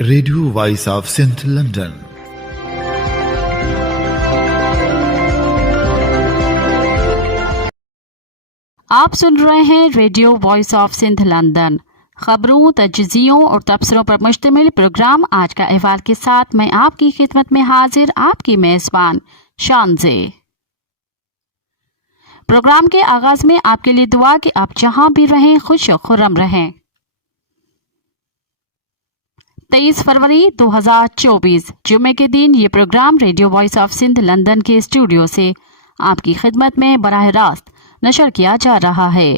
Radio voice of Sindh London. آپ سن رہے ہیں radio voice of Sindh London. خبروں، تجزیوں اور تبصروں پر مشتمل پروگرام آج کا احوال کے ساتھ میں آپ کی خدمت میں حاضر آپ کی میزبان شانزے۔ پروگرام کے آغاز میں آپ کے لیے دعا کہ آپ جہاں بھی رہیں خوش و خرم رہیں۔ 23 فروری 2024 جمعے کے دن یہ programme radio voice of Sindh London کے اسٹوڈیو سے آپ کی خدمت میں براہ راست نشر کیا جا رہا ہے۔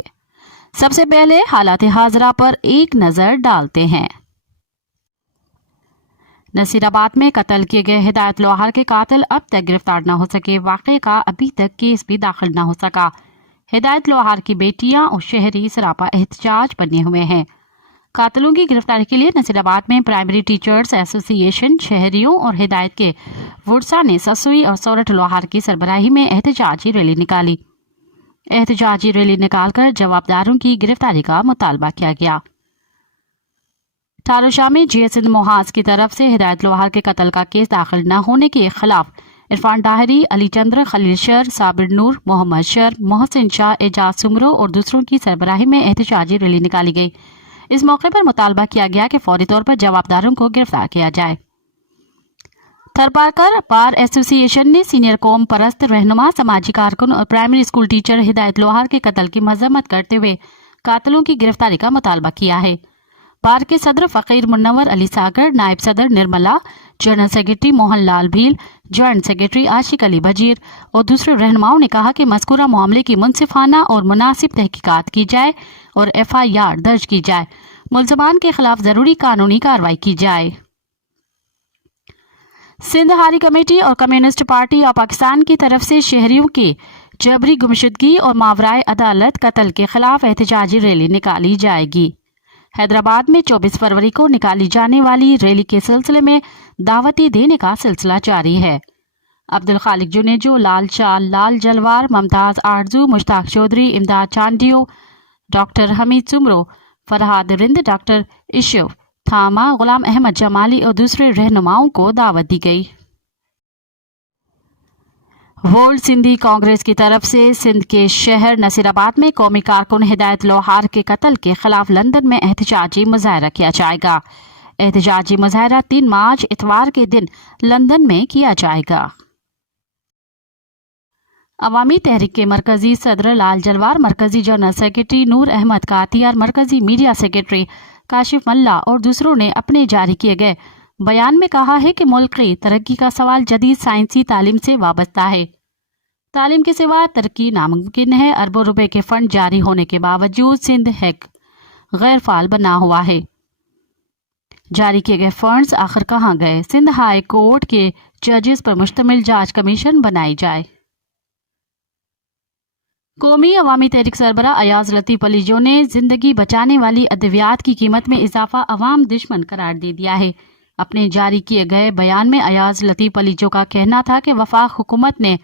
سب سے پہلے حالات حاضرہ پر ایک نظر ڈالتے ہیں۔ نصیر آباد میں قتل کیے گئے ہدایت لوہار کے قاتل اب تک گرفتار نہ ہو سکے۔ واقعے کا ابھی تک کیس بھی داخل نہ ہو سکا۔ ہدایت لوہار کی بیٹیاں اور شہری سراپا احتجاج بنے ہوئے ہیں۔ قاتلوں کی گرفتاری کے لیے نصیر آباد میں پرائمری ٹیچرز ایسوسی ایشن، شہریوں اور ہدایت کے ورثاء نے سسوئی اور سورٹ لوہار کی سربراہی میں احتجاجی ریلی نکالی۔ احتجاجی ریلی نکال کر جوابداروں کی گرفتاری کا مطالبہ کیا گیا۔ ٹھاروشاہ میں جے سندھ محاذ کی طرف سے ہدایت لوہار کے قتل کا کیس داخل نہ ہونے کے خلاف عرفان ڈاہری، علی چندر، خلیل شر، صابر نور، محمد شر، محسن شاہ، اعجاز سمرو اور دوسروں کی سربراہی میں احتجاجی ریلی نکالی گئی۔ اس موقع پر مطالبہ کیا گیا کہ فوری طور پر جوابداروں کو گرفتار کیا جائے۔ تھرپارکر بار ایسوسی ایشن نے سینئر قوم پرست رہنما، سماجی کارکن اور پرائمری اسکول ٹیچر ہدایت لوہار کے قتل کی مذمت کرتے ہوئے قاتلوں کی گرفتاری کا مطالبہ کیا ہے۔ بار کے صدر فقیر منور علی ساگر، نائب صدر نرملا، جنرل سیکرٹری موہن لال بھیل، جوائنٹ سیکرٹری عاشق علی بجیر اور دوسرے رہنماؤں نے کہا کہ مذکورہ معاملے کی منصفانہ اور مناسب تحقیقات کی جائے اور FIR درج کی جائے، ملزمان کے خلاف ضروری قانونی کارروائی کی جائے۔ سندھ ہاری کمیٹی اور کمیونسٹ پارٹی آف پاکستان کی طرف سے شہریوں کے جبری گمشدگی اور ماورائے عدالت قتل کے خلاف احتجاجی ریلی نکالی جائے گی۔ حیدرآباد میں 24 فروری کو نکالی جانے والی ریلی کے سلسلے میں دعوتی دینے کا سلسلہ جاری ہے۔ عبدالخالق جنیجو، لال چال، لال جلوار، ممتاز آرزو، مشتاق چودھری، امداد چانڈیو، ڈاکٹر حمید سمرو، فرحاد رند، ڈاکٹر اشو تھاما، غلام احمد جمالی اور دوسرے رہنماؤں کو دعوت دی گئی۔ ورلڈ سندھی کانگریس کی طرف سے سندھ کے شہر نصیر آباد میں قومی کارکن ہدایت لوہار کے قتل کے خلاف لندن میں احتجاجی مظاہرہ کیا جائے گا۔ احتجاجی مظاہرہ 3 مارچ اتوار کے دن لندن میں کیا جائے گا۔ عوامی تحریک کے مرکزی صدر لال جلوار، مرکزی جنرل سیکرٹری نور احمد کاتیار، مرکزی میڈیا سیکرٹری کاشف ملا اور دوسروں نے اپنے جاری کیے گئے بیان میں کہا ہے کہ ملک کی ترقی کا سوال جدید سائنسی تعلیم سے وابستہ ہے۔ تعلیم کے سوا ترقی ناممکن ہے۔ اربوں روپے کے فنڈ جاری ہونے کے باوجود سندھ ایک غیر فعال بنا ہوا ہے۔ جاری کیے گئے فنڈز آخر کہاں گئے؟ سندھ ہائی کورٹ کے ججز پر مشتمل جانچ کمیشن بنائی جائے۔ قومی عوامی تحریک سربراہ ایاز لطیف علی جو نے زندگی بچانے والی ادویات کی قیمت میں اضافہ عوام دشمن قرار دے دیا ہے۔ اپنے جاری کیے گئے بیان میں ایاز لطیف علی جو کا کہنا تھا کہ وفاق حکومت نے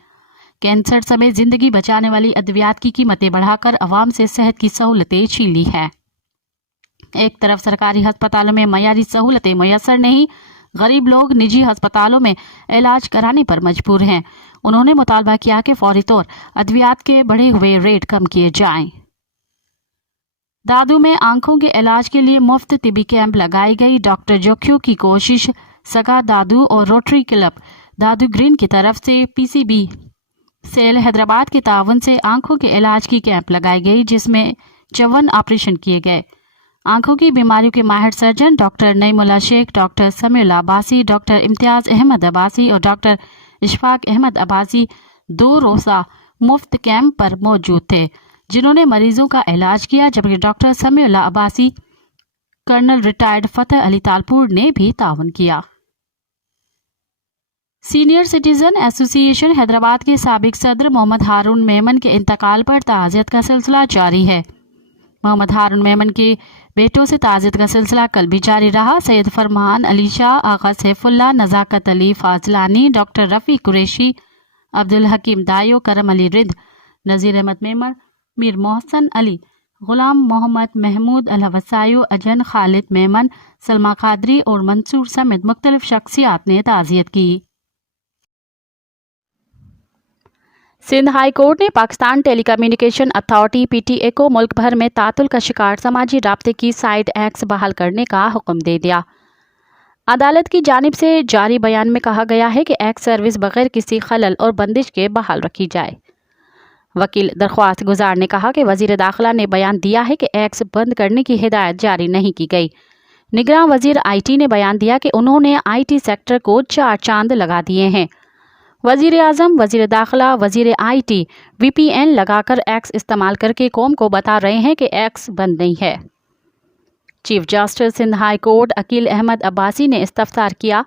کینسر سمیت زندگی بچانے والی ادویات کی قیمتیں بڑھا کر عوام سے صحت کی سہولتیں چھین لی ہیں۔ ایک طرف سرکاری ہسپتالوں میں معیاری سہولتیں میسر نہیں، غریب لوگ نجی ہسپتالوں میں علاج کرانے پر مجبور ہیں۔ انہوں نے مطالبہ کیا کہ فوری طور ادویات کے بڑھے ہوئے ریٹ کم کیے جائیں۔ دادو میں آنکھوں کے علاج کے لیے مفت طبی کیمپ لگائی گئی۔ ڈاکٹر جوکھیو کی کوشش، سگا دادو اور روٹری کلب دادو گرین کی طرف سے PCB سیل حیدرآباد کے تعاون سے آنکھوں کے علاج کی کیمپ لگائی گئی، جس میں 54 آپریشن کیے گئے۔ آنکھوں کی بیماریوں کے ماہر سرجن ڈاکٹر نعیم اللہ شیخ، ڈاکٹر سمیع اللہ عباسی، ڈاکٹر امتیاز احمد عباسی اور ڈاکٹر اشفاق احمد عباسی 2 روزہ مفت کیمپ پر موجود تھے، جنہوں نے مریضوں کا علاج کیا، جبکہ ڈاکٹر سمیع اللہ عباسی، کرنل ریٹائرڈ فتح علی تالپور نے بھی تعاون کیا۔ سینئر سٹیزن ایسوسی ایشن حیدرآباد کے سابق صدر محمد ہارون میمن کے انتقال پر تعزیت کا سلسلہ جاری ہے۔ محمد ہارون میمن کے بیٹوں سے تعزیت کا سلسلہ کل بھی جاری رہا۔ سید فرمان علی شاہ، آغا سیف اللہ، نزاکت علی فاضلانی، ڈاکٹر رفیع قریشی، عبدالحکیم دائیو، کرم علی رند، نذیر احمد میمن، میر محسن علی، غلام محمد محمود الوسائیو، اجن خالد میمن، سلما قادری اور منصور سمیت مختلف شخصیات نے تعزیت کی۔ سندھ ہائی کورٹ نے Pakistan telecommunication authority P T A کو ملک بھر میں تعطل کا شکار سماجی رابطے کی سائٹ ایکس بحال کرنے کا حکم دے دیا۔ عدالت کی جانب سے جاری بیان میں کہا گیا ہے کہ ایکس سروس بغیر کسی خلل اور بندش کے بحال رکھی جائے۔ وکیل درخواست گزار نے کہا کہ وزیر داخلہ نے بیان دیا ہے کہ ایکس بند کرنے کی ہدایت جاری نہیں کی گئی۔ نگراں وزیر آئی ٹی نے بیان دیا کہ انہوں نے آئی ٹی سیکٹر کو 4 چاند لگا دیے ہیں۔ وزیر اعظم، وزیر داخلہ، وزیر I T V P N لگا کر ایکس استعمال کر کے قوم کو بتا رہے ہیں کہ ایکس بند نہیں ہے۔ Chief justice Sindh high court Aqeel Ahmed Abbasi نے استفسار کیا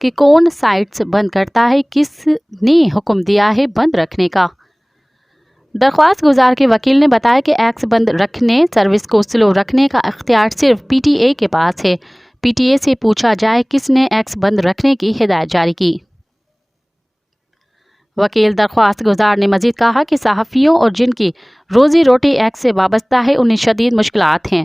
کہ کون سائٹس بند کرتا ہے، کس نے حکم دیا ہے بند رکھنے کا۔ درخواست گزار کے وکیل نے بتایا کہ ایکس بند رکھنے، سروس کو سلو رکھنے کا اختیار صرف پی ٹی اے کے پاس ہے۔ پی ٹی اے سے پوچھا جائے کس نے ایکس بند رکھنے کی ہدایت جاری کی۔ وکیل درخواست گزار نے مزید کہا کہ صحافیوں اور جن کی روزی روٹی ایکس سے وابستہ ہے انہیں شدید مشکلات ہیں۔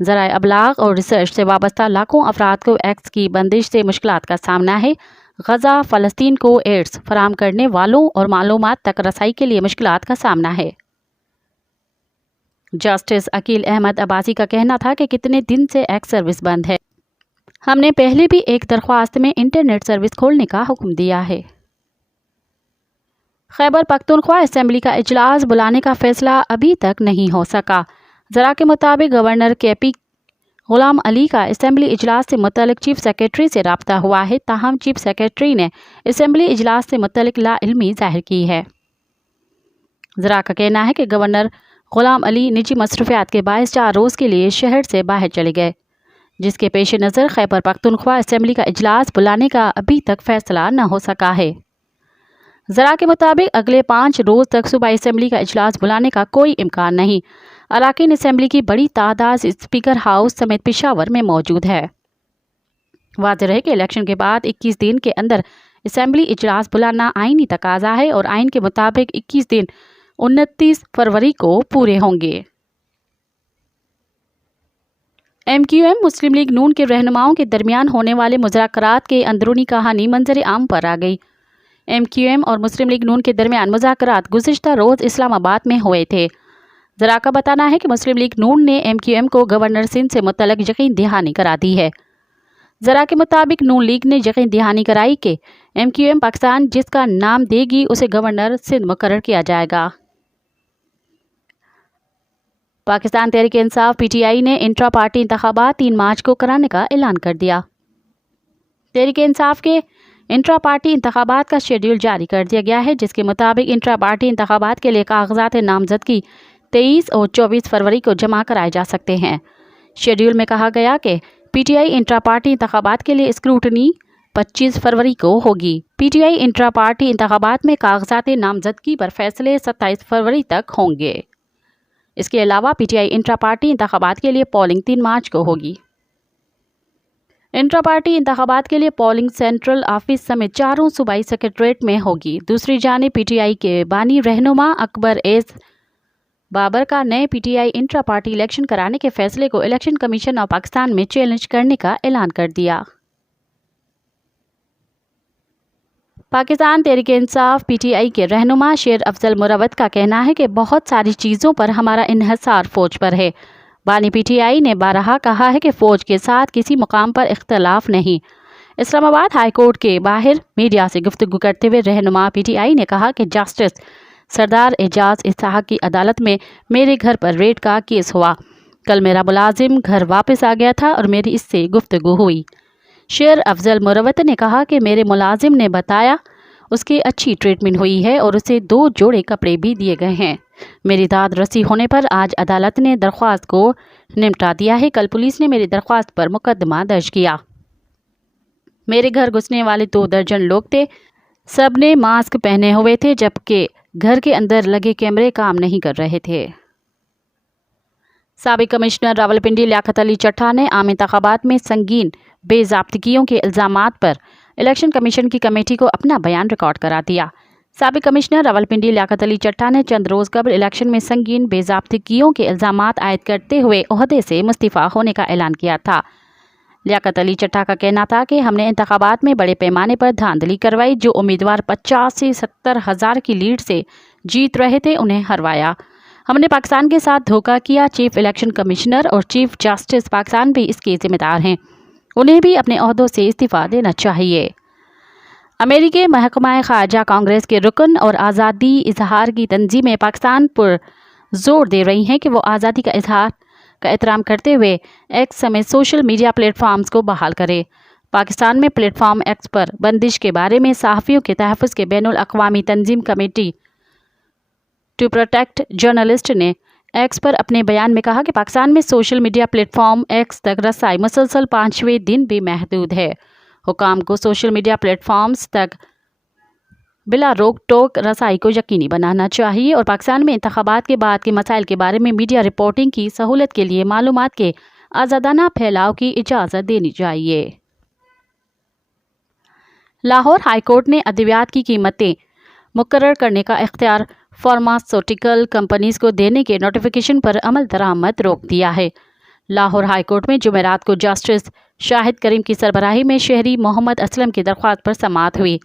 ذرائع ابلاغ اور ریسرچ سے وابستہ لاکھوں افراد کو ایکس کی بندش سے مشکلات کا سامنا ہے۔ غزہ، فلسطین کو ایڈز فراہم کرنے والوں اور معلومات تک رسائی کے لیے مشکلات کا سامنا ہے۔ جسٹس عقیل احمد عباسی کا کہنا تھا کہ کتنے دن سے ایکس سروس بند ہے۔ ہم نے پہلے بھی ایک درخواست میں انٹرنیٹ سروس کھولنے کا حکم دیا ہے۔ خیبر پختونخوا اسمبلی کا اجلاس بلانے کا فیصلہ ابھی تک نہیں ہو سکا۔ ذرا کے مطابق گورنر کے پی غلام علی کا اسمبلی اجلاس سے متعلق چیف سیکرٹری سے رابطہ ہوا ہے، تاہم چیف سیکرٹری نے اسمبلی اجلاس سے متعلق لا علمی ظاہر کی ہے۔ ذرا کا کہنا ہے کہ گورنر غلام علی نجی مصروفیات کے باعث 4 روز کے لیے شہر سے باہر چلے گئے، جس کے پیش نظر خیبر پختونخوا اسمبلی کا اجلاس بلانے کا ابھی تک فیصلہ نہ ہو سکا ہے۔ ذرا کے مطابق اگلے 5 روز تک صوبائی اسمبلی کا اجلاس بلانے کا کوئی امکان نہیں۔ اراکین اسمبلی کی بڑی تعداد اسپیکر ہاؤس سمیت پشاور میں موجود ہے۔ واضح ہے کہ الیکشن کے بعد 21 دن کے اندر اسمبلی اجلاس بلانا آئینی تقاضا ہے اور آئین کے مطابق 21 دن 29 فروری کو پورے ہوں گے۔ ایم کیو ایم مسلم لیگ نون کے رہنماؤں کے درمیان ہونے والے مذاکرات کے اندرونی کہانی منظر عام پر آ گئی۔ ایم کیو ایم اور مسلم لیگ نون کے درمیان مذاکرات گزشتہ روز اسلام آباد میں ہوئے تھے۔ ذرا کا بتانا ہے کہ مسلم لیگ نون نے ایم کیو ایم کو گورنر سندھ سے متعلق یقین دہانی کرا دی ہے۔ ذرا کے مطابق نون لیگ نے یقین دہانی کرائی کہ ایم کیو ایم پاکستان جس کا نام دے گی اسے گورنر سندھ مقرر کیا جائے گا۔ پاکستان تحریک انصاف پی ٹی آئی نے انٹرا پارٹی انتخابات 3 مارچ کو کرانے کا اعلان کر دیا۔ تحریک انصاف کے انٹرا پارٹی انتخابات کا شیڈول جاری کر دیا گیا ہے، جس کے مطابق انٹرا پارٹی انتخابات کے لیے کاغذات نامزدگی 23 اور 24 فروری کو جمع کرائے جا سکتے ہیں۔ شیڈول میں کہا گیا کہ پی ٹی آئی انٹرا پارٹی انتخابات کے لیے اسکروٹنی 25 فروری کو ہوگی۔ پی ٹی آئی انٹرا پارٹی انتخابات میں کاغذات نامزدگی پر فیصلے 27 فروری تک ہوں گے۔ اس کے علاوہ پی ٹی آئی انٹرا پارٹی انتخابات کے لیے پولنگ 3 مارچ کو ہوگی۔ انٹرا پارٹی انتخابات کے لیے پولنگ سینٹرل آفس سمیت 4 صوبائی سیکریٹریٹ میں ہوگی۔ دوسری جانب پی ٹی آئی کے بانی رہنما اکبر ایس بابر کا نئے پی ٹی آئی انٹرا پارٹی الیکشن کرانے کے فیصلے کو الیکشن کمیشن آف پاکستان میں چیلنج کرنے کا اعلان کر دیا۔ پاکستان تحریک انصاف پی ٹی آئی کے رہنما شیر افضل مروت کا کہنا ہے کہ بہت ساری چیزوں پر ہمارا انحصار فوج پر ہے۔ بانی پی ٹی آئی نے بارہا کہا ہے کہ فوج کے ساتھ کسی مقام پر اختلاف نہیں۔ اسلام آباد ہائی کورٹ کے باہر میڈیا سے گفتگو کرتے ہوئے رہنما پی ٹی آئی نے کہا کہ جسٹس سردار اعجاز اسحاق کی عدالت میں میرے گھر پر ریڈ کا کیس ہوا۔ کل میرا ملازم گھر واپس آ گیا تھا اور میری اس سے گفتگو ہوئی۔ شیر افضل مروت نے کہا کہ میرے ملازم نے بتایا اس کی اچھی ٹریٹمنٹ ہوئی ہے اور اسے 2 جوڑے کپڑے بھی دیے گئے ہیں۔ میری داد رسی ہونے پر آج عدالت نے درخواست کو نمٹا دیا ہے۔ کل پولیس نے میری درخواست پر مقدمہ درج کیا۔ میرے گھر گھسنے والے 2 درجن لوگ تھے، سب نے ماسک پہنے ہوئے تھے، جبکہ گھر کے اندر لگے کیمرے کام نہیں کر رہے تھے۔ سابق کمشنر راولپنڈی لیاقت علی چٹھا نے عام انتخابات میں سنگین بے ضابطگیوں کے الزامات پر الیکشن کمیشن کی کمیٹی کو اپنا بیان ریکارڈ کرا دیا۔ سابق کمشنر راولپنڈی لیاقت علی چٹھا نے چند روز قبل الیکشن میں سنگین بے ضابطگیوں کے الزامات عائد کرتے ہوئے عہدے سے مستعفی ہونے کا اعلان کیا تھا۔ لیاقت علی چٹھا کا کہنا تھا کہ ہم نے انتخابات میں بڑے پیمانے پر دھاندلی کروائی، جو امیدوار 50 سے 70 ہزار کی لیڈ سے جیت رہے تھے انہیں ہروایا۔ ہم نے پاکستان کے ساتھ دھوکہ کیا۔ چیف الیکشن کمشنر اور چیف جسٹس پاکستان بھی اس کے ذمہ دار ہیں، انہیں بھی اپنے عہدوں سے استعفیٰ دینا چاہیے۔ امریکی محکمہ خارجہ کانگریس کے رکن اور آزادی اظہار کی تنظیمیں پاکستان پر زور دے رہی ہیں کہ وہ آزادی کا اظہار کا احترام کرتے ہوئے ایکس سمیت سوشل میڈیا پلیٹ فارمز کو بحال کرے۔ پاکستان میں پلیٹ فارم ایکس پر بندش کے بارے میں صحافیوں کے تحفظ کے بین الاقوامی تنظیم کمیٹی ٹو پروٹیکٹ جرنلسٹ نے ایکس پر اپنے بیان میں کہا کہ پاکستان میں social media plate form x تک رسائی مسلسل 5ویں دن بھی محدود ہے۔ حکام کو سوشل میڈیا پلیٹ فارمز تک بلا روک ٹوک رسائی کو یقینی بنانا چاہیے اور پاکستان میں انتخابات کے بعد کے مسائل کے بارے میں میڈیا رپورٹنگ کی سہولت کے لیے معلومات کے آزادانہ پھیلاؤ کی اجازت دینی چاہیے۔ لاہور ہائی کورٹ نے ادویات کی قیمتیں مقرر کرنے کا اختیار فارماسیوٹیکل کمپنیز کو دینے کے نوٹیفیکیشن پر عمل درآمد روک دیا ہے۔ لاہور ہائی کورٹ میں جمعرات کو جسٹس شاہد کریم کی سربراہی میں شہری محمد اسلم کی درخواست پر سماعت ہوئی۔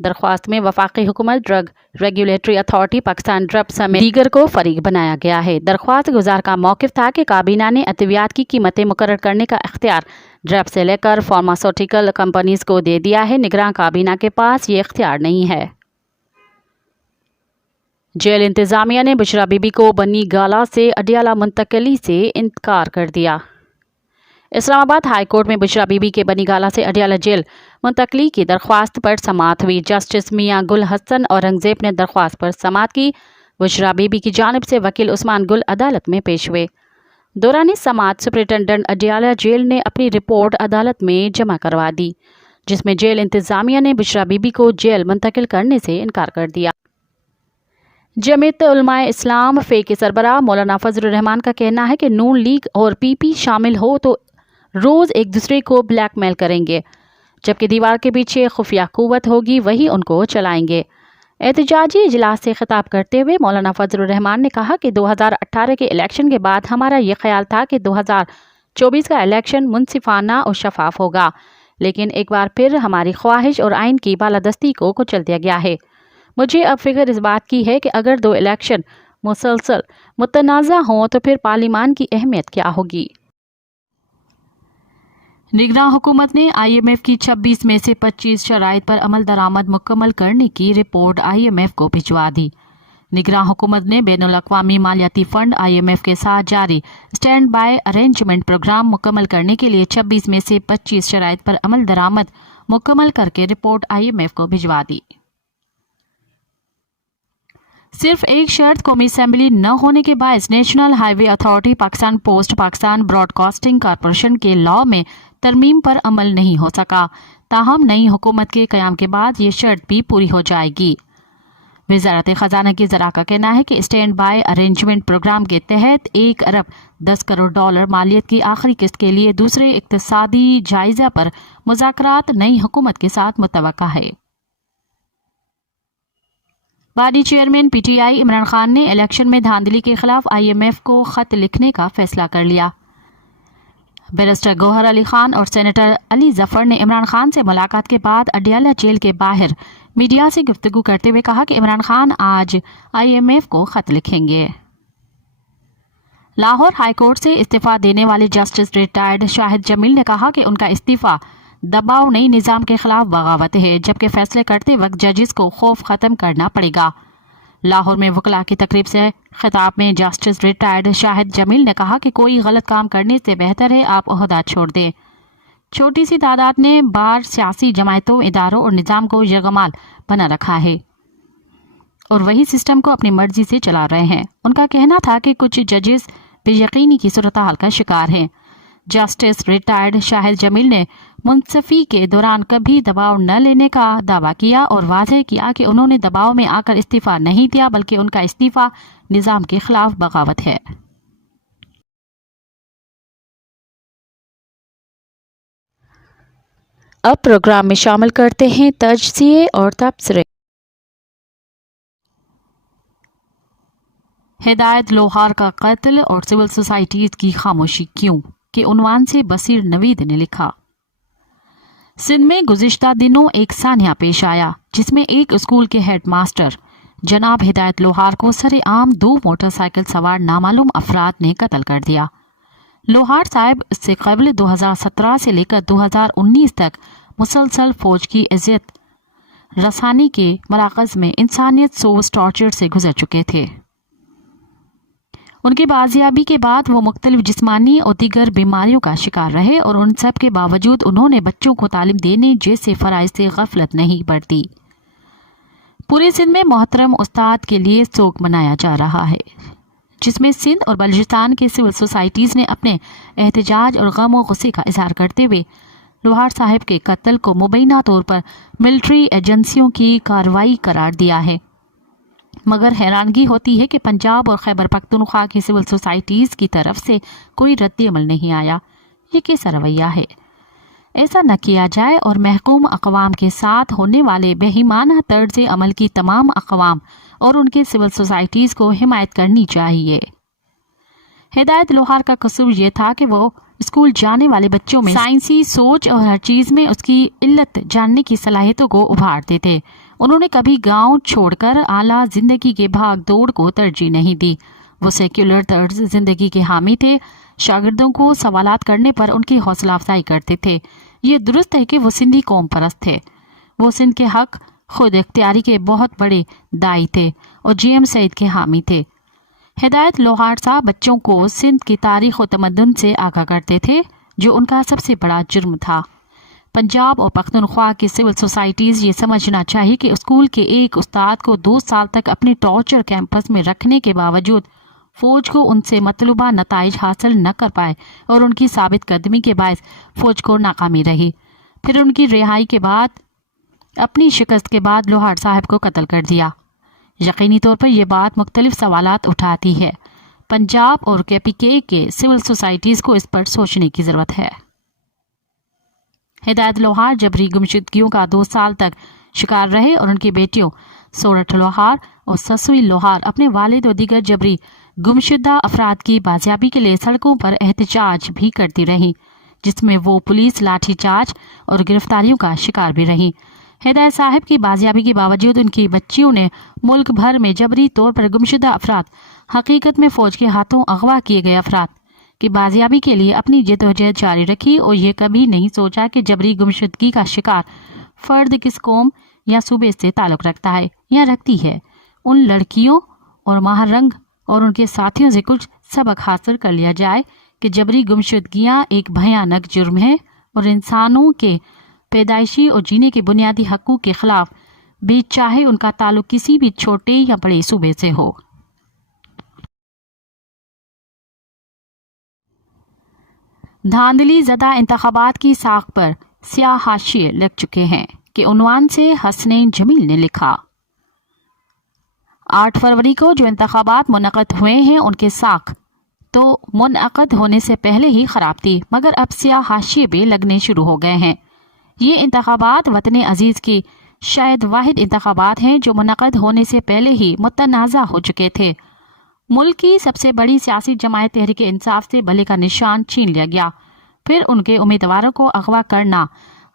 درخواست میں وفاقی حکومت، drug regulatory authority Pakistan drip سمیت دیگر کو فریق بنایا گیا ہے۔ درخواست گزار کا موقف تھا کہ کابینہ نے ادویات کی قیمتیں مقرر کرنے کا اختیار ڈرپ سے لے کر فارماسیوٹیکل کمپنیز کو دے دیا ہے، نگراں کابینہ کے پاس یہ اختیار نہیں ہے۔ جیل انتظامیہ نے بشرا بی بی کو بنی گالہ سے اڈیالہ منتقلی سے انکار کر دیا۔ اسلام آباد ہائی کورٹ میں بشرا بی بی کے بنی گالہ سے اڈیالہ جیل منتقلی کی درخواست پر سماعت ہوئی۔ جسٹس میاں گل حسن اورنگزیب نے درخواست پر سماعت کی۔ بشرا بی بی کی جانب سے وکیل عثمان گل عدالت میں پیش ہوئے۔ دوران سماعت سپرنٹنڈنٹ اڈیالہ جیل نے اپنی رپورٹ عدالت میں جمع کروا دی، جس میں جیل انتظامیہ نے بشرا بی بی کو جیل منتقل کرنے سے انکار کر دیا۔ جمعیت علماء اسلام فے کے سربراہ مولانا فضل الرحمان کا کہنا ہے کہ نون لیگ اور پی پی شامل ہو تو روز ایک دوسرے کو بلیک میل کریں گے، جبکہ دیوار کے پیچھے خفیہ قوت ہوگی وہی ان کو چلائیں گے۔ احتجاجی اجلاس سے خطاب کرتے ہوئے مولانا فضل الرحمان نے کہا کہ 2018 کے الیکشن کے بعد ہمارا یہ خیال تھا کہ 2024 کا الیکشن منصفانہ اور شفاف ہوگا، لیکن ایک بار پھر ہماری خواہش اور آئین کی بالادستی کو کچل دیا گیا ہے۔ مجھے اب فکر اس بات کی ہے کہ اگر 2 الیکشن مسلسل متنازع ہوں تو پھر پارلیمان کی اہمیت کیا ہوگی۔ نگراں حکومت نے آئی ایم ایف کی 26 میں سے 25 شرائط پر عمل درآمد مکمل کرنے کی رپورٹ آئی ایم ایف کو بھجوا دی۔ نگراں حکومت نے بین الاقوامی مالیاتی فنڈ آئی ایم ایف کے ساتھ جاری اسٹینڈ بائی ارینجمنٹ پروگرام مکمل کرنے کے لیے 26 میں سے 25 شرائط پر عمل درآمد مکمل کر کے رپورٹ آئی ایم ایف کو بھجوا دی۔ صرف ایک شرط قومی اسمبلی نہ ہونے کے باعث national highway authority Pakistan post Pakistan broadcasting corporation کے لاء میں ترمیم پر عمل نہیں ہو سکا، تاہم نئی حکومت کے قیام کے بعد یہ شرط بھی پوری ہو جائے گی۔ وزارت خزانہ کی ذرا کا کہنا ہے کہ اسٹینڈ بائی ارینجمنٹ پروگرام کے تحت 1 ارب 10 کروڑ ڈالر مالیت کی آخری قسط کے لیے دوسرے اقتصادی جائزہ پر مذاکرات نئی حکومت کے ساتھ متوقع ہے۔ بادی chairman P T I Imran Khan نے الیکشن میں دھاندلی کے خلاف آئی ایم ایف کو خط لکھنے کا فیصلہ کر لیا۔ بیرسٹر گوہر علی خان اور سینیٹر علی ظفر نے عمران خان سے ملاقات کے بعد اڈیالہ جیل کے باہر میڈیا سے گفتگو کرتے ہوئے کہا کہ عمران خان آج آئی ایم ایف کو خط لکھیں گے۔ لاہور ہائی کورٹ سے استعفیٰ دینے والے جسٹس ریٹائرڈ شاہد جمیل نے کہا کہ ان کا استعفیٰ دباؤ نہیں نظام کے خلاف بغاوت ہے، جبکہ فیصلے کرتے وقت ججز کو خوف ختم کرنا پڑے گا۔ لاہور میں وکلاء کی تقریب سے خطاب میں جسٹس ریٹائرڈ شاہد جمیل نے کہا کہ کوئی غلط کام کرنے سے بہتر ہے آپ عہدہ چھوڑ دیں۔ چھوٹی سی تعداد نے بار سیاسی جماعتوں، اداروں اور نظام کو یرغمال بنا رکھا ہے اور وہی سسٹم کو اپنی مرضی سے چلا رہے ہیں۔ ان کا کہنا تھا کہ کچھ ججز بے یقینی کی صورتحال کا شکار ہیں۔ جسٹس ریٹائرڈ شاہد جمیل نے منصفی کے دوران کبھی دباؤ نہ لینے کا دعویٰ کیا اور واضح کیا کہ انہوں نے دباؤ میں آ کر استعفیٰ نہیں دیا بلکہ ان کا استعفیٰ نظام کے خلاف بغاوت ہے۔ اب پروگرام میں شامل کرتے ہیں تجزیے اور تبصرے۔ ہدایت لوہار کا قتل اور سول سوسائٹیز کی خاموشی کیوں کے عنوان سے بصیر نوید نے لکھا۔ سندھ میں گزشتہ دنوں ایک سانحہ پیش آیا جس میں ایک اسکول کے ہیڈ ماسٹر جناب ہدایت لوہار کو سر عام 2 موٹر سائیکل سوار نامعلوم افراد نے قتل کر دیا۔ لوہار صاحب اس سے قبل 2017 سے لے کر 2019 تک مسلسل فوج کی اذیت رسانی کے مراکز میں انسانیت سوز ٹارچر سے گزر چکے تھے۔ ان کی بازیابی کے بعد وہ مختلف جسمانی اور دیگر بیماریوں کا شکار رہے اور ان سب کے باوجود انہوں نے بچوں کو تعلیم دینے جیسے فرائض سے غفلت نہیں برتی۔ پورے سندھ میں محترم استاد کے لیے سوگ منایا جا رہا ہے، جس میں سندھ اور بلوچستان کے سول سوسائٹیز نے اپنے احتجاج اور غم و غصے کا اظہار کرتے ہوئے لوہار صاحب کے قتل کو مبینہ طور پر ملٹری ایجنسیوں کی کارروائی قرار دیا ہے۔ مگر حیرانگی ہوتی ہے کہ پنجاب اور خیبر پختونخوا کی سول سوسائٹیز کی طرف سے کوئی رد عمل نہیں آیا۔ یہ کیسا رویہ ہے؟ ایسا نہ کیا جائے اور محکوم اقوام کے ساتھ ہونے والے بےایمانہ طرز عمل کی تمام اقوام اور ان کے سول سوسائٹیز کو حمایت کرنی چاہیے۔ ہدایت لوہار کا قصور یہ تھا کہ وہ اسکول جانے والے بچوں میں سائنسی سوچ اور ہر چیز میں اس کی علت جاننے کی صلاحیتوں کو ابھارتے تھے۔ انہوں نے کبھی گاؤں چھوڑ کر اعلیٰ زندگی کے بھاگ دوڑ کو ترجیح نہیں دی۔ وہ سیکولر طرز زندگی کے حامی تھے۔ شاگردوں کو سوالات کرنے پر ان کی حوصلہ افزائی کرتے تھے۔ یہ درست ہے کہ وہ سندھی قوم پرست تھے۔ وہ سندھ کے حق خود اختیاری کے بہت بڑے دائی تھے اور جی ایم سعید کے حامی تھے۔ ہدایت لوہار صاحب بچوں کو سندھ کی تاریخ و تمدن سے آگاہ کرتے تھے، جو ان کا سب سے بڑا جرم تھا۔ پنجاب اور پختونخوا کی سول سوسائٹیز یہ سمجھنا چاہیے کہ اسکول کے ایک استاد کو 2 سال تک اپنے ٹارچر کیمپس میں رکھنے کے باوجود فوج کو ان سے مطلوبہ نتائج حاصل نہ کر پائے اور ان کی ثابت قدمی کے باعث فوج کو ناکامی رہی۔ پھر ان کی رہائی کے بعد اپنی شکست کے بعد لوہار صاحب کو قتل کر دیا۔ یقینی طور پر یہ بات مختلف سوالات اٹھاتی ہے۔ پنجاب اور کے پی کے سول سوسائٹیز کو اس پر سوچنے کی ضرورت ہے۔ ہدایت لوہار جبری گمشدگیوں کا 2 سال تک شکار رہے اور ان کی بیٹیوں سورٹھ لوہار اور سسوئی لوہار اپنے والد و دیگر جبری گمشدہ افراد کی بازیابی کے لیے سڑکوں پر احتجاج بھی کرتی رہیں، جس میں وہ پولیس لاٹھی چارج اور گرفتاریوں کا شکار بھی رہیں۔ ہدایت صاحب کی بازیابی کے باوجود ان کی بچیوں نے ملک بھر میں جبری طور پر گمشدہ افراد، حقیقت میں فوج کے ہاتھوں اغوا کیے گئے افراد کی بازیابی کے لیے اپنی جدوجہد جاری رکھی اور یہ کبھی نہیں سوچا کہ جبری گمشدگی کا شکار فرد کس قوم یا صوبے سے تعلق رکھتا ہے یا رکھتی ہے۔ ان لڑکیوں اور ماہر رنگ اور ان کے ساتھیوں سے کچھ سبق حاصل کر لیا جائے کہ جبری گمشدگیاں ایک بھیانک جرم ہے اور انسانوں کے پیدائشی اور جینے کے بنیادی حقوق کے خلاف بھی، چاہے ان کا تعلق کسی بھی چھوٹے یا بڑے صوبے سے ہو۔ دھاندلی زدہ انتخابات کی ساکھ پر سیاہ حاشیے لگ چکے ہیں کے عنوان سے حسنین جمیل نے لکھا۔ 8 فروری کو جو انتخابات منعقد ہوئے ہیں ان کے ساکھ تو منعقد ہونے سے پہلے ہی خراب تھی، مگر اب سیاہ حاشیے بھی لگنے شروع ہو گئے ہیں۔ یہ انتخابات وطن عزیز کی شاید واحد انتخابات ہیں جو منعقد ہونے سے پہلے ہی متنازع ہو چکے تھے۔ ملک کی سب سے بڑی سیاسی جماعت تحریک انصاف سے بھلے کا نشان چھین لیا گیا، پھر ان کے امیدواروں کو اغوا کرنا،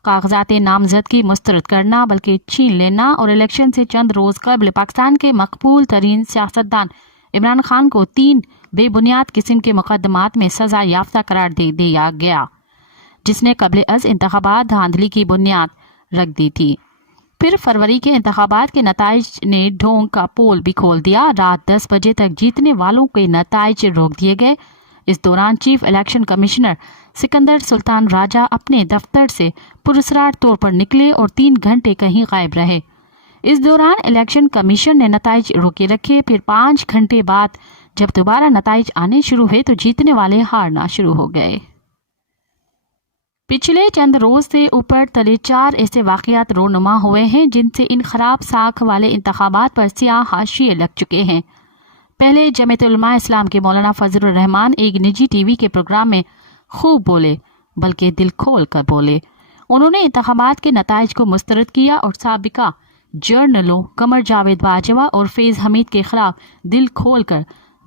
کاغذات نامزدگی مسترد کرنا بلکہ چھین لینا اور الیکشن سے چند روز قبل پاکستان کے مقبول ترین سیاستدان عمران خان کو 3 بے بنیاد قسم کے مقدمات میں سزا یافتہ قرار دے دیا گیا، جس نے قبل از انتخابات دھاندلی کی بنیاد رکھ دی تھی۔ پھر فروری کے انتخابات کے نتائج نے ڈھونگ کا پول بھی کھول دیا۔ رات 10 بجے تک جیتنے والوں کے نتائج روک دیے گئے۔ اس دوران چیف الیکشن کمشنر سکندر سلطان راجہ اپنے دفتر سے پراسرار طور پر نکلے اور 3 گھنٹے کہیں غائب رہے۔ اس دوران الیکشن کمیشن نے نتائج روکے رکھے۔ پھر 5 گھنٹے بعد جب دوبارہ نتائج آنے شروع ہوئے تو جیتنے والے ہارنا شروع ہو گئے۔ پچھلے چند روز سے اوپر تلے 4 ایسے واقعات رونما ہوئے ہیں جن سے ان خراب ساکھ والے انتخابات پر سیاہ حاشیے لگ چکے ہیں۔ پہلے جمعیت علماء اسلام کے مولانا فضل الرحمان ایک نجی ٹی وی کے پروگرام میں خوب بولے بلکہ دل کھول کر بولے۔ انہوں نے انتخابات کے نتائج کو مسترد کیا اور سابقہ جرنلوں قمر جاوید باجوہ اور فیض حمید کے خلاف دل کھول کر